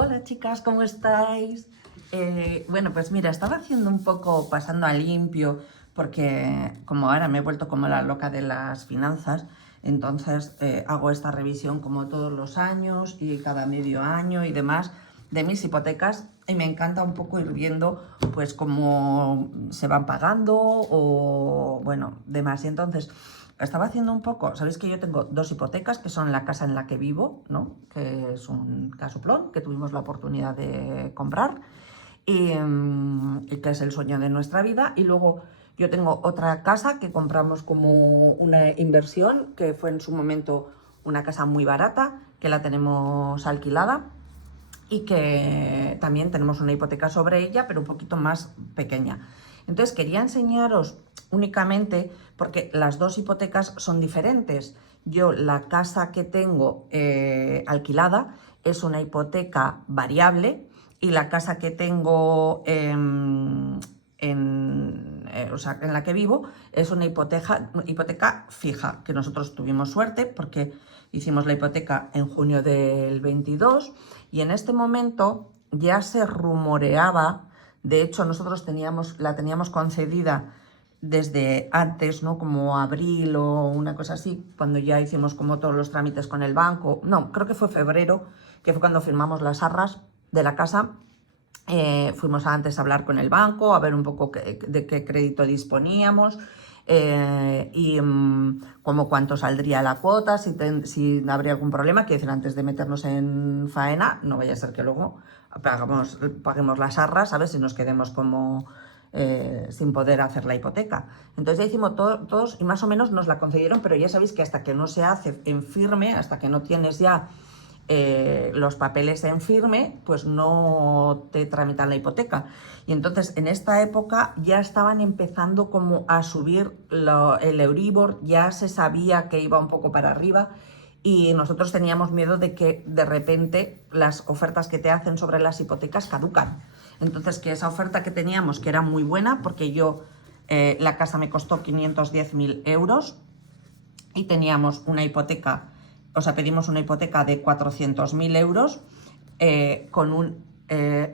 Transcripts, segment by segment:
Hola chicas, ¿cómo estáis? Bueno, pues mira, estaba haciendo un poco, pasando a limpio, porque como ahora me he vuelto como la loca de las finanzas, entonces hago esta revisión como todos los años y cada medio año y demás de mis hipotecas y me encanta un poco ir viendo pues cómo se van pagando o bueno, demás. Y entonces estaba haciendo un poco, sabéis que yo tengo dos hipotecas, que son la casa en la que vivo, ¿no? Que es un casuplón que tuvimos la oportunidad de comprar y que es el sueño de nuestra vida. Y luego yo tengo otra casa que compramos como una inversión, que fue en su momento una casa muy barata, que la tenemos alquilada y que también tenemos una hipoteca sobre ella, pero un poquito más pequeña. Entonces quería enseñaros únicamente, porque las dos hipotecas son diferentes. Yo la casa que tengo alquilada es una hipoteca variable y la casa que tengo o sea, en la que vivo es una hipoteca fija, que nosotros tuvimos suerte porque hicimos la hipoteca en junio del 22 y en este momento ya se rumoreaba, de hecho nosotros la teníamos concedida desde antes, ¿no? Como abril o una cosa así, cuando ya hicimos como todos los trámites con el banco. No, creo que fue febrero, que fue cuando firmamos las arras de la casa. Fuimos antes a hablar con el banco, a ver un poco de qué crédito disponíamos y como cuánto saldría la cuota, si habría algún problema, quiero decir, antes de meternos en faena, no vaya a ser que luego paguemos las arras, ¿sabes? Si nos quedemos como sin poder hacer la hipoteca. Entonces ya hicimos todos y más o menos nos la concedieron, pero ya sabéis que hasta que no se hace en firme, hasta que no tienes ya los papeles en firme, pues no te tramitan la hipoteca. Y entonces en esta época ya estaban empezando como a subir el Euribor, ya se sabía que iba un poco para arriba y nosotros teníamos miedo de que de repente las ofertas que te hacen sobre las hipotecas caducan. Entonces que esa oferta que teníamos, que era muy buena, porque la casa me costó 510.000 euros y teníamos una hipoteca, o sea, pedimos una hipoteca de 400.000 euros con un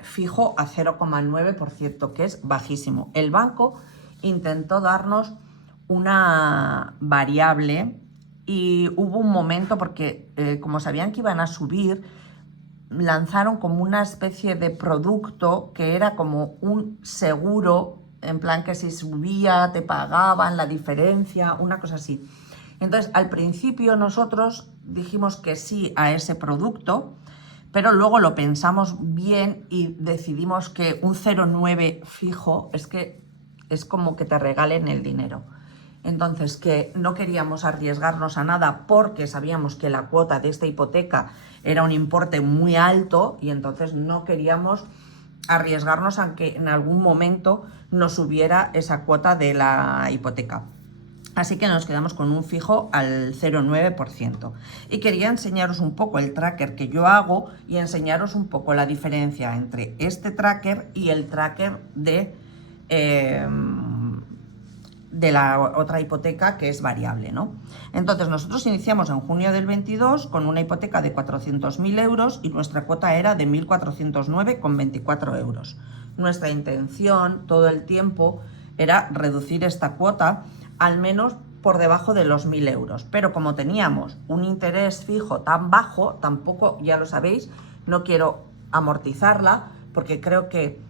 fijo a 0,9%, que es bajísimo. El banco intentó darnos una variable y hubo un momento, porque como sabían que iban a subir, lanzaron como una especie de producto que era como un seguro, en plan que si subía te pagaban la diferencia, una cosa así. Entonces, al principio nosotros dijimos que sí a ese producto, pero luego lo pensamos bien y decidimos que un 0,9 fijo es que es como que te regalen el dinero. Entonces, que no queríamos arriesgarnos a nada porque sabíamos que la cuota de esta hipoteca era un importe muy alto y entonces no queríamos arriesgarnos a que en algún momento nos subiera esa cuota de la hipoteca. Así que nos quedamos con un fijo al 0,9%. Y quería enseñaros un poco el tracker que yo hago y enseñaros un poco la diferencia entre este tracker y el tracker de la otra hipoteca que es variable, ¿no? Entonces nosotros iniciamos en junio del 22 con una hipoteca de 400.000 euros y nuestra cuota era de 1.409,24 euros. Nuestra intención todo el tiempo era reducir esta cuota al menos por debajo de los 1.000 euros, pero como teníamos un interés fijo tan bajo, tampoco, ya lo sabéis, no quiero amortizarla porque creo que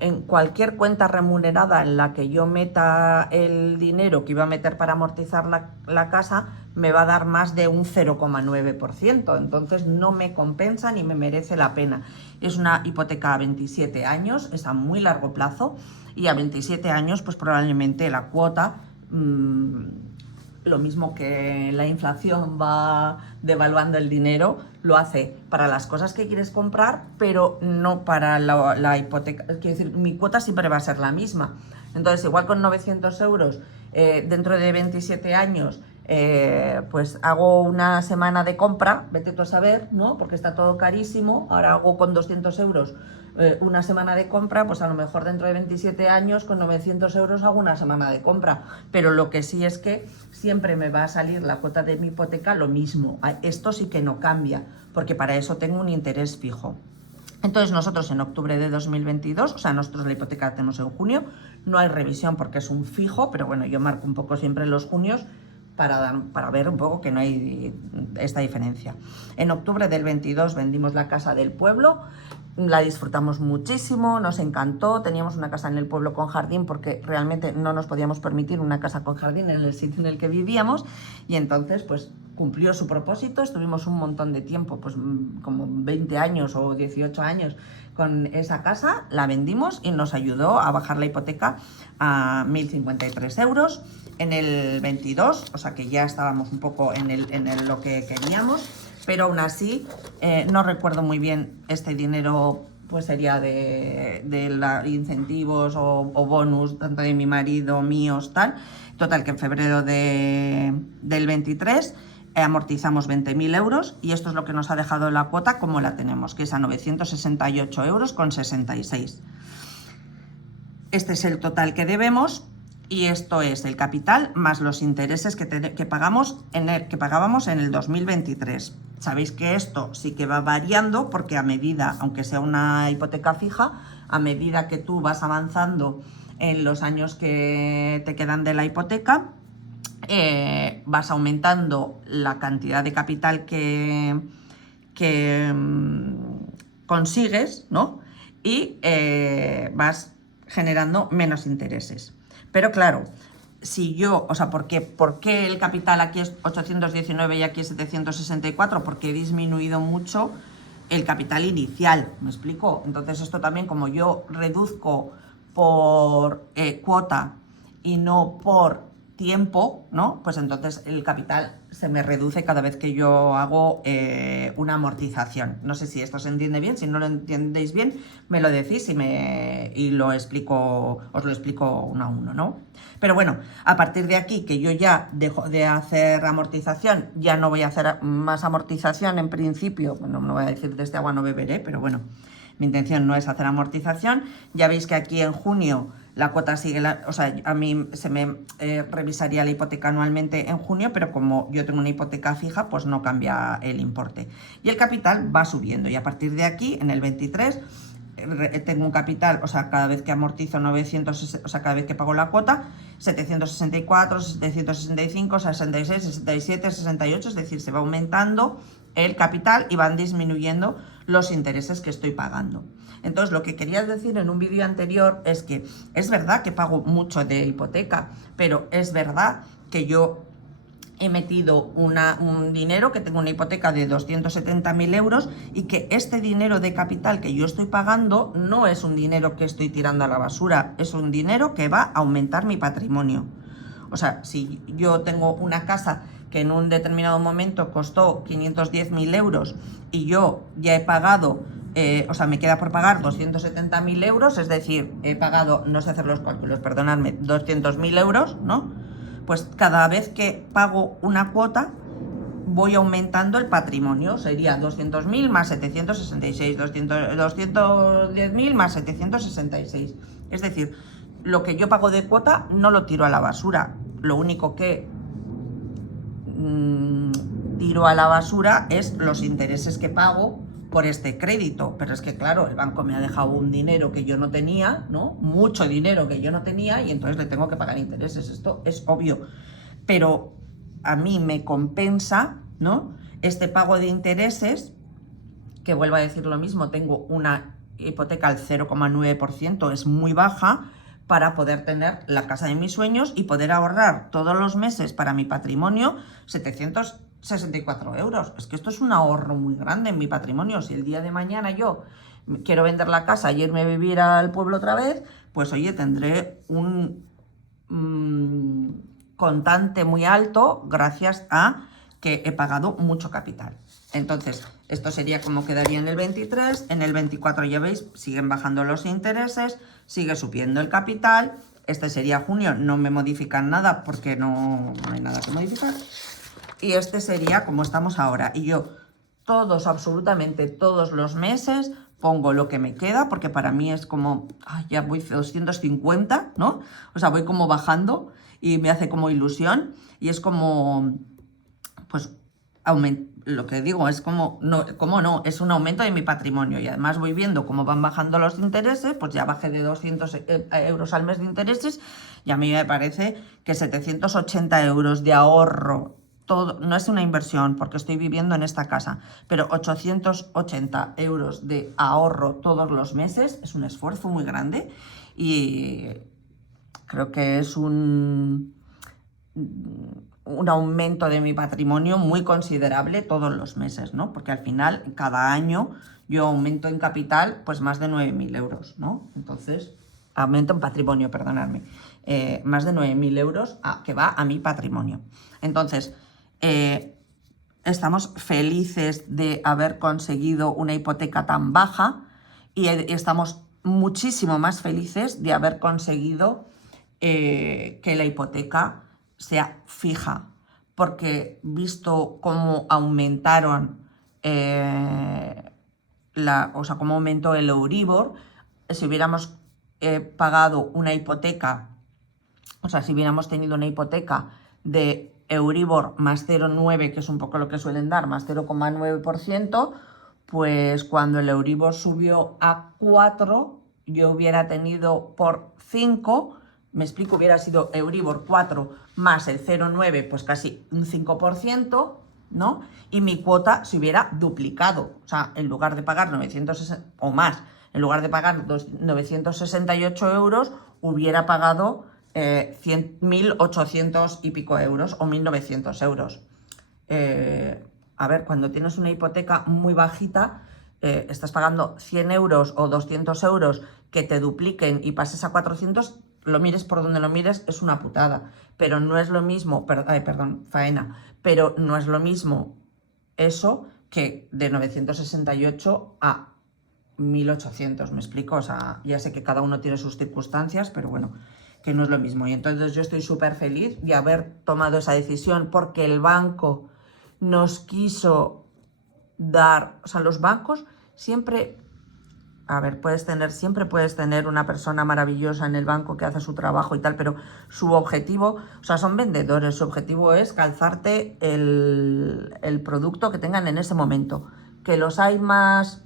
en cualquier cuenta remunerada en la que yo meta el dinero que iba a meter para amortizar la casa, me va a dar más de un 0,9%. Entonces no me compensa ni me merece la pena. Es una hipoteca a 27 años, es a muy largo plazo, y a 27 años pues probablemente la cuota lo mismo que la inflación va devaluando el dinero, lo hace para las cosas que quieres comprar, pero no para la hipoteca. Quiero decir, mi cuota siempre va a ser la misma. Entonces, igual con 900 euros, dentro de 27 años, pues hago una semana de compra, vete tú a saber, ¿no? Porque está todo carísimo. Ahora hago con 200 euros una semana de compra, pues a lo mejor dentro de 27 años con 900 euros hago una semana de compra, pero lo que sí es que siempre me va a salir la cuota de mi hipoteca lo mismo. Esto sí que no cambia, porque para eso tengo un interés fijo. Entonces nosotros en octubre de 2022, o sea, nosotros la hipoteca la tenemos en junio, no hay revisión porque es un fijo, pero bueno, yo marco un poco siempre los junios para ver un poco que no hay esta diferencia. En octubre del 22 vendimos la casa del pueblo, la disfrutamos muchísimo, nos encantó, teníamos una casa en el pueblo con jardín porque realmente no nos podíamos permitir una casa con jardín en el sitio en el que vivíamos y entonces pues cumplió su propósito, estuvimos un montón de tiempo, pues como 20 años o 18 años con esa casa, la vendimos y nos ayudó a bajar la hipoteca a 1.053 euros en el 22, o sea que ya estábamos un poco en lo que queríamos, pero aún así no recuerdo muy bien este dinero, pues sería de incentivos o bonus, tanto de mi marido, míos, tal. Total, que en febrero del 23 amortizamos 20.000 euros y esto es lo que nos ha dejado la cuota como la tenemos, que es a 968 euros con 66. Este es el total que debemos y esto es el capital más los intereses que pagábamos que pagábamos en el 2023. Sabéis que esto sí que va variando porque a medida, aunque sea una hipoteca fija, a medida que tú vas avanzando en los años que te quedan de la hipoteca, vas aumentando la cantidad de capital que consigues, ¿no? Y vas generando menos intereses. Pero claro, si yo, o sea, ¿por qué el capital aquí es 819 y aquí es 764? Porque he disminuido mucho el capital inicial, ¿me explico? Entonces esto también, como yo reduzco por cuota y no por tiempo, ¿no? Pues entonces el capital se me reduce cada vez que yo hago una amortización. No sé si esto se entiende bien, si no lo entendéis bien, me lo decís y os lo explico uno a uno, ¿no? Pero bueno, a partir de aquí, que yo ya dejo de hacer amortización, ya no voy a hacer más amortización en principio, bueno, no voy a decir de este agua no beberé, pero bueno, mi intención no es hacer amortización. Ya veis que aquí en junio la cuota sigue, o sea, a mí se me revisaría la hipoteca anualmente en junio, pero como yo tengo una hipoteca fija, pues no cambia el importe. Y el capital va subiendo y a partir de aquí, en el 23, tengo un capital, o sea, cada vez que amortizo 900, o sea, cada vez que pago la cuota, 764, 765, 66, 67, 68, es decir, se va aumentando el capital y van disminuyendo los intereses que estoy pagando. Entonces, lo que quería decir en un vídeo anterior es que es verdad que pago mucho de hipoteca, pero es verdad que yo he metido un dinero, que tengo una hipoteca de 270.000 euros y que este dinero de capital que yo estoy pagando no es un dinero que estoy tirando a la basura, es un dinero que va a aumentar mi patrimonio. O sea, si yo tengo una casa que en un determinado momento costó 510.000 euros y yo ya he pagado, o sea, me queda por pagar 270.000 euros, es decir, he pagado, no sé hacer los cálculos, perdonadme, 200.000 euros, ¿no? Pues cada vez que pago una cuota voy aumentando el patrimonio, sería 200.000 más 766, 210.000 más 766. Es decir, lo que yo pago de cuota no lo tiro a la basura, lo único que tiro a la basura es los intereses que pago por este crédito, pero es que claro, el banco me ha dejado un dinero que yo no tenía, ¿no? Mucho dinero que yo no tenía y entonces le tengo que pagar intereses, esto es obvio, pero a mí me compensa, ¿no? Este pago de intereses, que vuelvo a decir lo mismo, tengo una hipoteca al 0,9%, es muy baja, para poder tener la casa de mis sueños y poder ahorrar todos los meses para mi patrimonio 764 euros. Es que esto es un ahorro muy grande en mi patrimonio. Si el día de mañana yo quiero vender la casa y irme a vivir al pueblo otra vez, pues oye, tendré un contante muy alto gracias a que he pagado mucho capital. Entonces, esto sería como quedaría en el 23, en el 24 ya veis, siguen bajando los intereses, sigue subiendo el capital, este sería junio, no me modifican nada porque no hay nada que modificar, y este sería como estamos ahora, y yo absolutamente todos los meses pongo lo que me queda, porque para mí es como, ya voy 250, ¿no? O sea, voy como bajando y me hace como ilusión, y es como, pues, lo que digo es como no, es un aumento de mi patrimonio, y además voy viendo cómo van bajando los intereses, pues ya bajé de 200 euros al mes de intereses, y a mí me parece que 780 euros de ahorro, todo, no es una inversión porque estoy viviendo en esta casa, pero 880 euros de ahorro todos los meses es un esfuerzo muy grande, y creo que es un aumento de mi patrimonio muy considerable todos los meses, ¿no? Porque al final, cada año, yo aumento en capital pues más de 9.000 euros, ¿no? Entonces, aumento en patrimonio, perdonadme, más de 9.000 euros que va a mi patrimonio. Entonces, estamos felices de haber conseguido una hipoteca tan baja, y estamos muchísimo más felices de haber conseguido que la hipoteca sea fija, porque visto cómo aumentaron, cómo aumentó el Euribor, si hubiéramos pagado una hipoteca, si hubiéramos tenido una hipoteca de Euribor más 0,9, que es un poco lo que suelen dar, más 0,9%, pues cuando el Euribor subió a 4, yo hubiera tenido por 5, me explico, hubiera sido Euribor 4 más el 0,9, pues casi un 5%, ¿no? Y mi cuota se hubiera duplicado. O sea, en lugar de pagar 960 o más, en lugar de pagar 968 euros, hubiera pagado 1.800 y pico euros o 1.900 euros. A ver, cuando tienes una hipoteca muy bajita, estás pagando 100 euros o 200 euros que te dupliquen y pases a 400, lo mires por donde lo mires, es una putada. Pero no es lo mismo, faena, pero no es lo mismo eso que de 968 a 1.800, ¿me explico? O sea, ya sé que cada uno tiene sus circunstancias, pero bueno, que no es lo mismo. Y entonces yo estoy súper feliz de haber tomado esa decisión, porque el banco nos quiso dar, o sea, los bancos siempre, a ver, siempre puedes tener una persona maravillosa en el banco que hace su trabajo y tal, pero su objetivo, o sea, son vendedores, su objetivo es calzarte el producto que tengan en ese momento. Que los hay más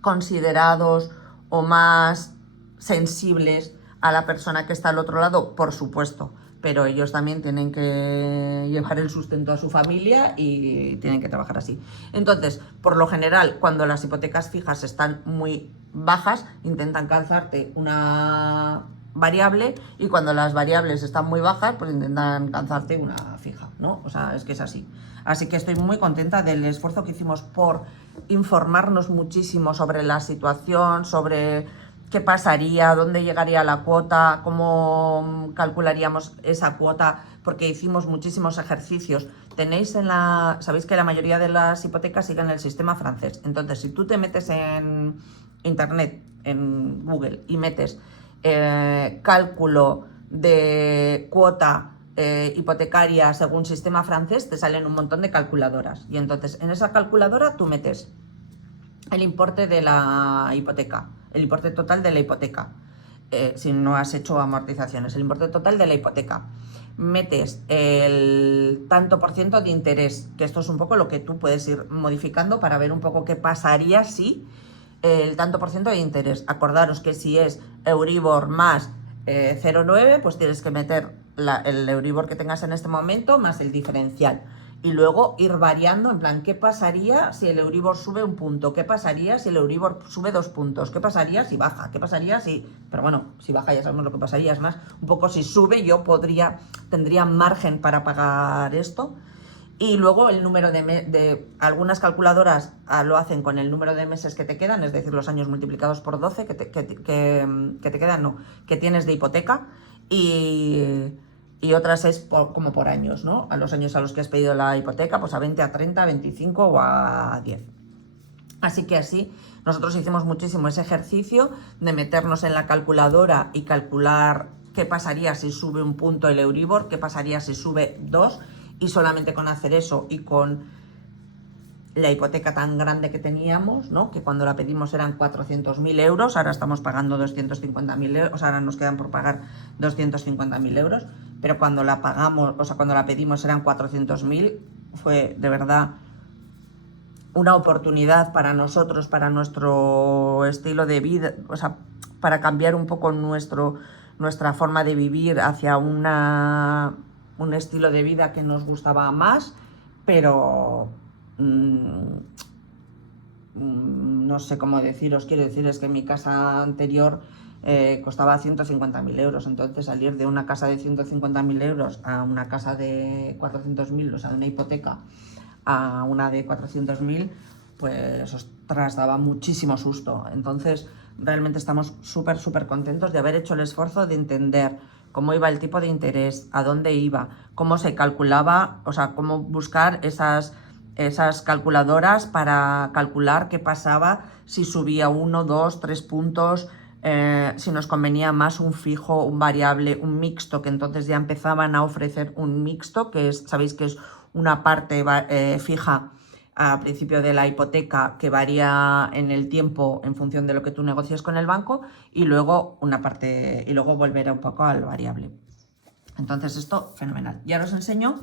considerados o más sensibles a la persona que está al otro lado, por supuesto, pero ellos también tienen que llevar el sustento a su familia y tienen que trabajar así. Entonces, por lo general, cuando las hipotecas fijas están muy bajas, intentan calzarte una variable, y cuando las variables están muy bajas, pues intentan calzarte una fija, ¿no? O sea, es que es así. Así que estoy muy contenta del esfuerzo que hicimos por informarnos muchísimo sobre la situación, sobre qué pasaría, dónde llegaría la cuota, cómo calcularíamos esa cuota, porque hicimos muchísimos ejercicios. Sabéis que la mayoría de las hipotecas siguen el sistema francés. Entonces, si tú te metes en internet, en Google, y metes cálculo de cuota hipotecaria según sistema francés, te salen un montón de calculadoras. Y entonces, en esa calculadora tú metes el importe de la hipoteca, el importe total de la hipoteca, si no has hecho amortizaciones, el importe total de la hipoteca. Metes el tanto por ciento de interés, que esto es un poco lo que tú puedes ir modificando para ver un poco qué pasaría si el tanto por ciento de interés. Acordaros que si es Euribor más 0,9, pues tienes que meter el Euribor que tengas en este momento más el diferencial. Y luego ir variando, en plan, ¿qué pasaría si el Euribor sube un punto? ¿Qué pasaría si el Euribor sube 2 puntos? ¿Qué pasaría si baja? ¿Qué pasaría si...? Pero bueno, si baja ya sabemos lo que pasaría. Es más, un poco si sube yo tendría margen para pagar esto. Y luego el número de algunas calculadoras lo hacen con el número de meses que te quedan, es decir, los años multiplicados por 12 que te quedan, no, que tienes de hipoteca, y otras es como por años, ¿no? A los años a los que has pedido la hipoteca, pues a 20, a 30, a 25 o a 10. Así que así nosotros hicimos muchísimo ese ejercicio de meternos en la calculadora y calcular qué pasaría si sube un punto el Euribor, qué pasaría si sube 2, y solamente con hacer eso y con la hipoteca tan grande que teníamos, ¿no? Que cuando la pedimos eran 400.000 euros, ahora estamos pagando 250.000 euros, ahora nos quedan por pagar 250.000 euros, pero cuando la pagamos, o sea, cuando la pedimos eran 400.000, fue de verdad una oportunidad para nosotros, para nuestro estilo de vida, o sea, para cambiar un poco nuestra forma de vivir hacia un estilo de vida que nos gustaba más, pero no sé cómo deciros, quiero decir, es que mi casa anterior costaba 150.000 euros, entonces salir de una casa de 150.000 euros a una casa de 400.000, o sea, de una hipoteca, a una de 400.000, pues ostras, daba muchísimo susto. Entonces realmente estamos súper contentos de haber hecho el esfuerzo de entender cómo iba el tipo de interés, a dónde iba, cómo se calculaba, o sea, cómo buscar esas calculadoras para calcular qué pasaba si subía 1, 2, 3 puntos, si nos convenía más un fijo, un variable, un mixto, que entonces ya empezaban a ofrecer un mixto, que es, sabéis que es una parte fija al principio de la hipoteca que varía en el tiempo en función de lo que tú negocies con el banco, y luego una parte, y luego volver un poco al variable. Entonces esto, fenomenal. Ya os enseño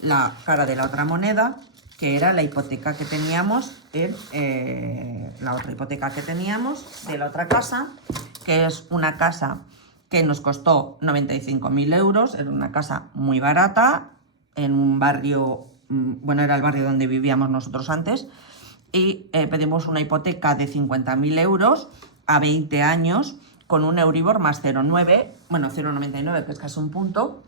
la cara de la otra moneda, que era la hipoteca que teníamos la otra hipoteca que teníamos de la otra casa, que es una casa que nos costó 95.000 euros, era una casa muy barata, en un barrio, bueno, era el barrio donde vivíamos nosotros antes, y pedimos una hipoteca de 50.000 euros a 20 años, con un Euribor más 0,9, bueno, 0,99, que es casi un punto,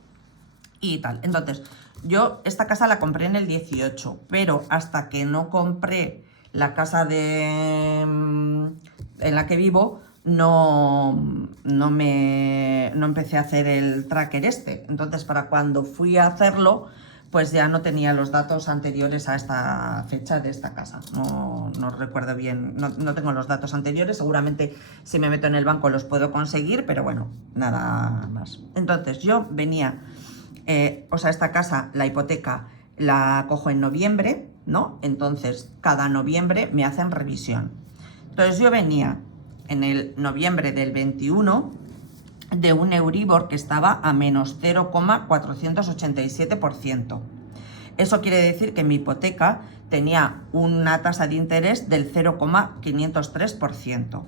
y tal. Entonces, yo esta casa la compré en el 18, pero hasta que no compré la casa en la que vivo, no empecé a hacer el tracker este. Entonces, para cuando fui a hacerlo, pues ya no tenía los datos anteriores a esta fecha de esta casa. No recuerdo bien, no tengo los datos anteriores. Seguramente si me meto en el banco los puedo conseguir, pero bueno, nada más. Entonces, yo venía... o sea, esta casa, la hipoteca, la cojo en noviembre, ¿no? Entonces, cada noviembre me hacen revisión. Entonces, yo venía en el noviembre del 21 de un Euribor que estaba a menos 0,487%. Eso quiere decir que mi hipoteca tenía una tasa de interés del 0,503%,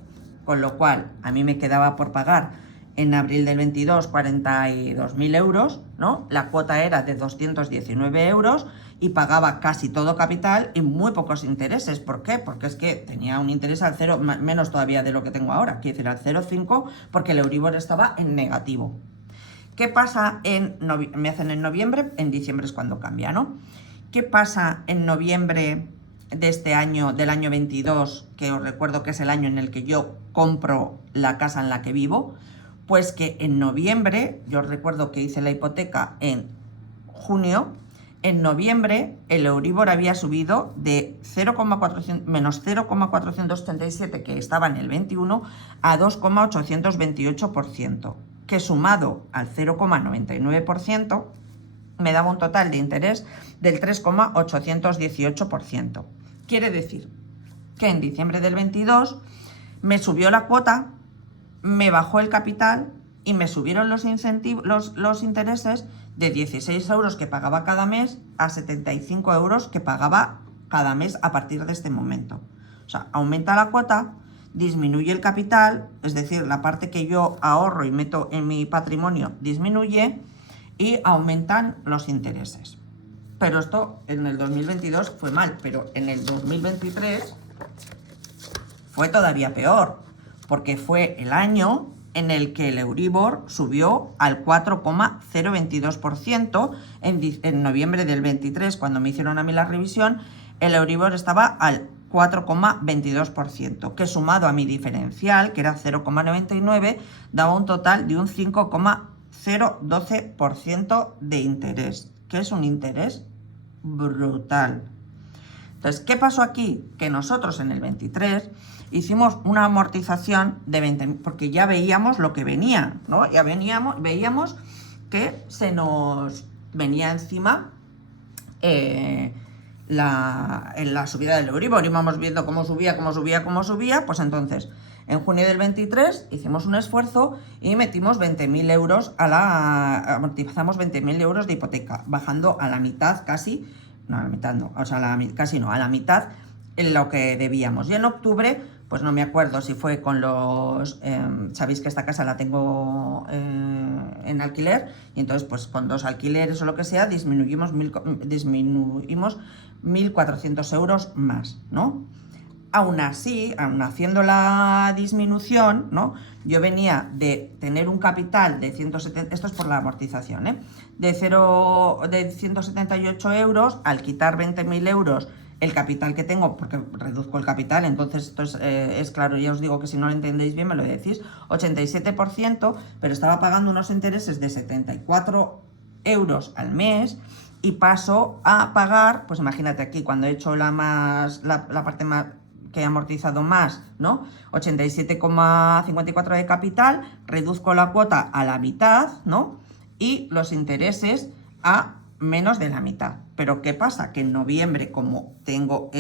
con lo cual a mí me quedaba por pagar en abril del 22 42.000 euros, ¿no? La cuota era de 219 euros y pagaba casi todo capital y muy pocos intereses. ¿Por qué? Porque es que tenía un interés al cero, menos todavía de lo que tengo ahora, quiero decir al 0,5, porque el Euribor estaba en negativo. ¿Qué pasa me hacen en noviembre? En diciembre es cuando cambia, ¿no? ¿Qué pasa en noviembre de este año, del año 22, que os recuerdo que es el año en el que yo compro la casa en la que vivo? Pues que en noviembre, yo recuerdo que hice la hipoteca en junio, en noviembre el Euribor había subido de menos 0,487, que estaba en el 21, a 2,828%, que sumado al 0,99% me daba un total de interés del 3,818%. Quiere decir que en diciembre del 22 me subió la cuota, me bajó el capital y me subieron los intereses de 16 euros que pagaba cada mes a 75 euros que pagaba cada mes a partir de este momento. O sea, aumenta la cuota, disminuye el capital, es decir, la parte que yo ahorro y meto en mi patrimonio disminuye y aumentan los intereses. Pero esto en el 2022 fue mal, pero en el 2023 fue todavía peor, porque fue el año en el que el Euribor subió al 4,022%. En noviembre del 23, cuando me hicieron a mí la revisión, el Euribor estaba al 4,22%, que sumado a mi diferencial, que era 0,99, daba un total de un 5,012% de interés, que es un interés brutal. Entonces, ¿qué pasó aquí? Que nosotros en el 23 hicimos una amortización de 20, porque ya veíamos lo que venía, ¿no? Ya veíamos que se nos venía encima la subida del Euribor. Íbamos viendo cómo subía, pues entonces, en junio del 23 hicimos un esfuerzo y metimos 20.000 euros amortizamos 20.000 euros de hipoteca, bajando a la mitad casi no, a la mitad no, o sea, casi no, a la mitad en lo que debíamos. Y en octubre, pues no me acuerdo si fue con los... sabéis que esta casa la tengo en alquiler, y entonces pues con 2 alquileres o lo que sea, disminuimos 1.400 euros más, ¿no? Aún así, aún haciendo la disminución, ¿no? Yo venía de tener un capital de 170, esto es por la amortización, de 178 euros, al quitar 20.000 euros el capital que tengo, porque reduzco el capital, entonces esto es claro, ya os digo que si no lo entendéis bien me lo decís, 87%, pero estaba pagando unos intereses de 74 euros al mes, y paso a pagar, pues imagínate aquí, cuando he hecho la parte más que he amortizado más, ¿no? 87,54 de capital, reduzco la cuota a la mitad, ¿no? Y los intereses a menos de la mitad. Pero ¿qué pasa? Que en noviembre, como tengo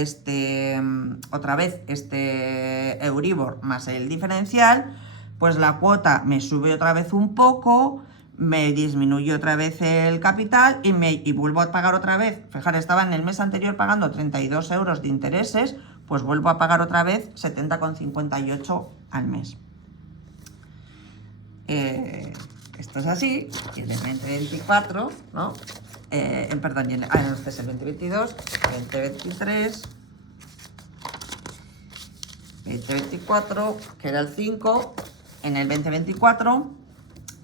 otra vez este Euribor más el diferencial, pues la cuota me sube otra vez un poco, me disminuye otra vez el capital y vuelvo a pagar otra vez. Fijaros, estaba en el mes anterior pagando 32 euros de intereses, pues vuelvo a pagar otra vez 70,58 al mes. Esto es así, y en el 2024, ¿no? Perdón, este es el 2022, 2023, 2024, que era el 5, en el 2024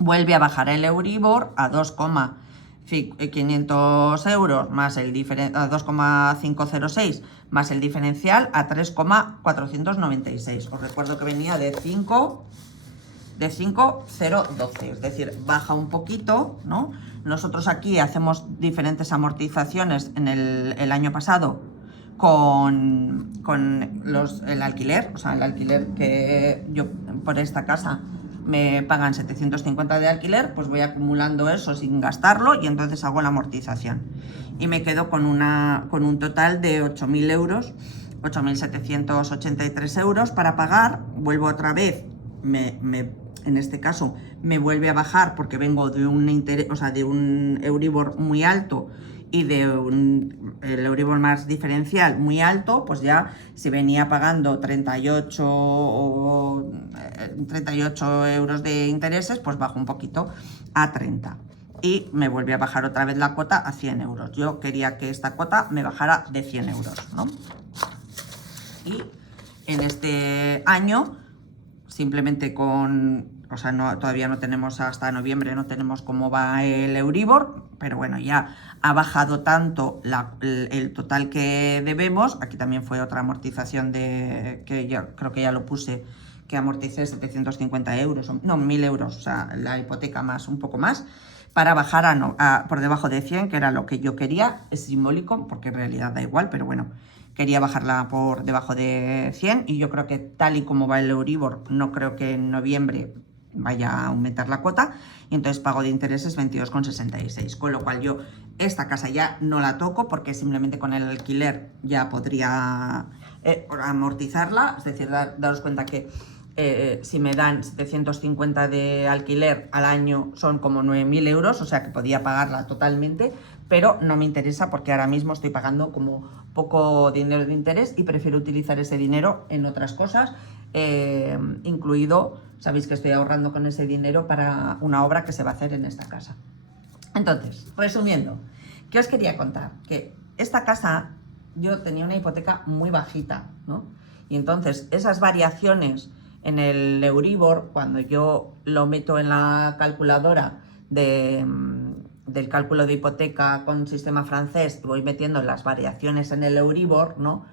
vuelve a bajar el Euribor a 2,500 euros más el a 2,506 más el diferencial a 3,496. Os recuerdo que venía de 5,012, es decir, baja un poquito, ¿no? Nosotros aquí hacemos diferentes amortizaciones en el año pasado con el alquiler, o sea, el alquiler que yo por esta casa me pagan 750 de alquiler, pues voy acumulando eso sin gastarlo y entonces hago la amortización. Y me quedo con un total de 8.000 euros, 8.783 euros para pagar. Vuelvo otra vez, en este caso me vuelve a bajar porque vengo de de un Euribor muy alto y de el Euribor más diferencial muy alto, pues ya si venía pagando 38 euros de intereses, pues bajo un poquito a 30. Y me vuelve a bajar otra vez la cuota a 100 euros. Yo quería que esta cuota me bajara de 100 euros, ¿no? Y en este año, simplemente todavía no tenemos hasta noviembre, no tenemos cómo va el Euribor, pero bueno, ya ha bajado tanto el total que debemos. Aquí también fue otra amortización que yo creo que ya lo puse, que amorticé 750 euros, no, 1.000 euros, o sea, la hipoteca más, un poco más, para bajar por debajo de 100, que era lo que yo quería. Es simbólico, porque en realidad da igual, pero bueno, quería bajarla por debajo de 100, y yo creo que tal y como va el Euribor, no creo que en noviembre vaya a aumentar la cuota, y entonces pago de intereses 22,66, con lo cual yo esta casa ya no la toco, porque simplemente con el alquiler ya podría amortizarla. Es decir, daros cuenta que si me dan 750 de alquiler al año son como 9.000 euros, o sea que podía pagarla totalmente, pero no me interesa porque ahora mismo estoy pagando como poco dinero de interés y prefiero utilizar ese dinero en otras cosas, incluido, sabéis que estoy ahorrando con ese dinero para una obra que se va a hacer en esta casa. Entonces, resumiendo, ¿qué os quería contar? Que esta casa yo tenía una hipoteca muy bajita, ¿no? Y entonces esas variaciones en el Euribor, cuando yo lo meto en la calculadora del cálculo de hipoteca con sistema francés, voy metiendo las variaciones en el Euribor, ¿no?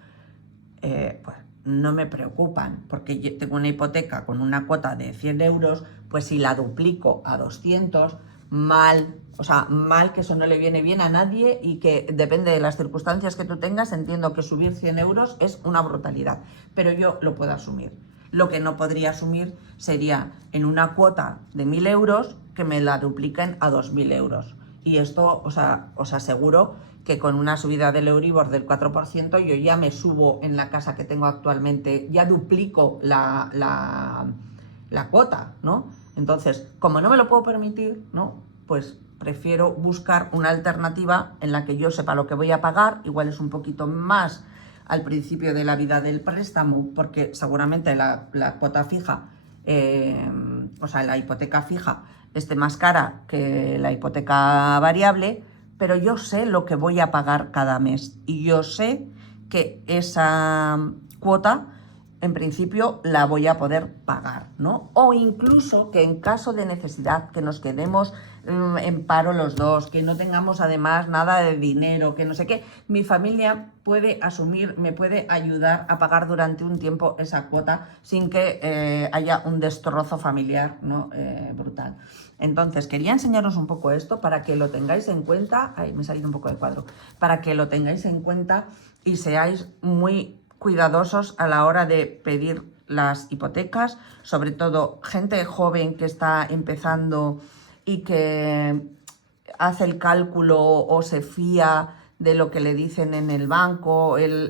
Pues no me preocupan, porque yo tengo una hipoteca con una cuota de 100 euros, pues si la duplico a 200, mal, o sea, mal, que eso no le viene bien a nadie, y que depende de las circunstancias que tú tengas, entiendo que subir 100 euros es una brutalidad, pero yo lo puedo asumir. Lo que no podría asumir sería en una cuota de 1.000 euros que me la dupliquen a 2.000 euros. Y esto, o sea, os aseguro que con una subida del Euribor del 4%, yo ya me subo en la casa que tengo actualmente, ya duplico la cuota, ¿no? Entonces, como no me lo puedo permitir, ¿no? Pues prefiero buscar una alternativa en la que yo sepa lo que voy a pagar, igual es un poquito más al principio de la vida del préstamo, porque seguramente la cuota fija, o sea, la hipoteca fija esté más cara que la hipoteca variable, pero yo sé lo que voy a pagar cada mes y yo sé que esa cuota en principio la voy a poder pagar, ¿no? O incluso que en caso de necesidad, que nos quedemos en paro los dos, que no tengamos además nada de dinero, que no sé qué, mi familia puede asumir, me puede ayudar a pagar durante un tiempo esa cuota sin que haya un destrozo familiar, ¿no? Brutal. Entonces, quería enseñaros un poco esto para que lo tengáis en cuenta. Ay, me he salido un poco de cuadro. Para que lo tengáis en cuenta y seáis muy cuidadosos a la hora de pedir las hipotecas, sobre todo gente joven que está empezando y que hace el cálculo o se fía de lo que le dicen en el banco, el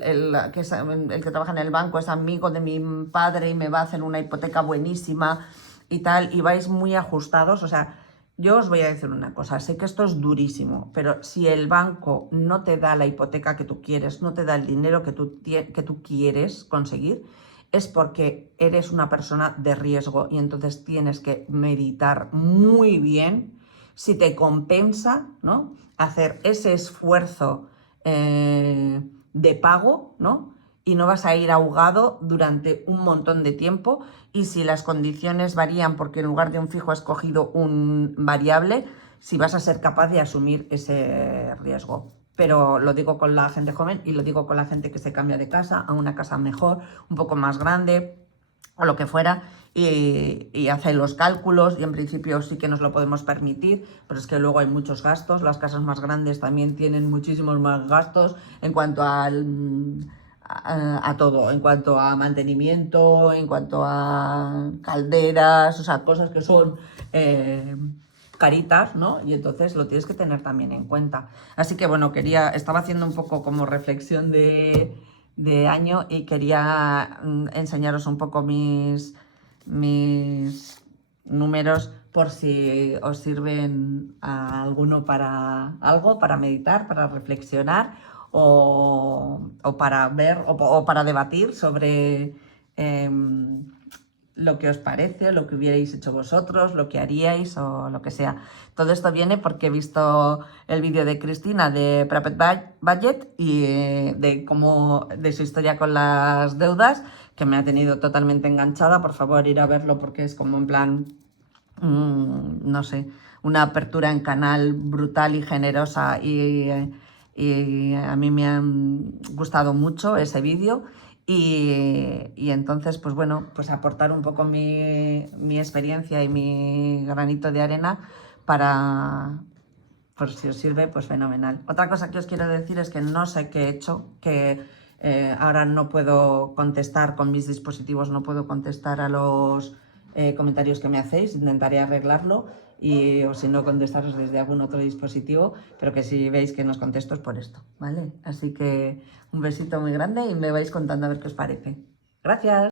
que trabaja en el banco es amigo de mi padre y me va a hacer una hipoteca buenísima y tal, y vais muy ajustados. O sea, yo os voy a decir una cosa, sé que esto es durísimo, pero si el banco no te da la hipoteca que tú quieres, no te da el dinero que tú quieres conseguir, es porque eres una persona de riesgo y entonces tienes que meditar muy bien si te compensa, ¿no?, hacer ese esfuerzo de pago, ¿no?, y no vas a ir ahogado durante un montón de tiempo. Y si las condiciones varían porque en lugar de un fijo has cogido un variable, si vas a ser capaz de asumir ese riesgo. Pero lo digo con la gente joven y lo digo con la gente que se cambia de casa a una casa mejor, un poco más grande o lo que fuera, y hace los cálculos y en principio sí que nos lo podemos permitir, pero es que luego hay muchos gastos. Las casas más grandes también tienen muchísimos más gastos en cuanto a todo, en cuanto a mantenimiento, en cuanto a calderas, o sea, cosas que son caritas, ¿no? Y entonces lo tienes que tener también en cuenta. Así que bueno, estaba haciendo un poco como reflexión de año y quería enseñaros un poco mis números por si os sirven a alguno para algo, para meditar, para reflexionar o para ver o para debatir sobre lo que os parece, lo que hubierais hecho vosotros, lo que haríais o lo que sea. Todo esto viene porque he visto el vídeo de Cristina de Private Budget y de su historia con las deudas, que me ha tenido totalmente enganchada. Por favor, ir a verlo porque es como en plan, no sé, una apertura en canal brutal y generosa y a mí me ha gustado mucho ese vídeo. Y entonces, pues bueno, pues aportar un poco mi experiencia y mi granito de arena para, pues si os sirve, pues fenomenal. Otra cosa que os quiero decir es que no sé qué he hecho, que ahora no puedo contestar con mis dispositivos, no puedo contestar a los comentarios que me hacéis, intentaré arreglarlo o si no contestaros desde algún otro dispositivo, pero que si veis que no os contesto es por esto, ¿vale? Así que un besito muy grande y me vais contando a ver qué os parece. Gracias.